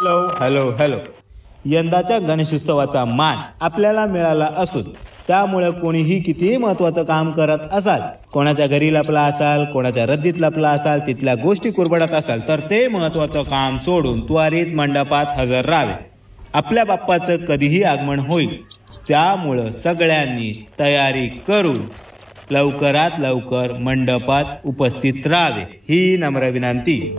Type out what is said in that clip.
Hello hello hello. यंदाच्या गणेशोत्सवाचा मान आपल्याला मिळाला असून त्यामुळे कोणीही कितीही महत्वाचं काम करत असाल, कोणाच्या घरी लपला असाल, कोणाच्या रद्दीत लपला असाल, तिथल्या गोष्टी कुरबडत असाल, तर ते महत्वाचं काम सोडून त्वरित मंडपात हजर राहावे. आपल्या बाप्पाचं कधीही आगमन होईल, त्यामुळं सगळ्यांनी तयारी करून लवकरात लवकर मंडपात उपस्थित राहावे ही नम्र विनंती.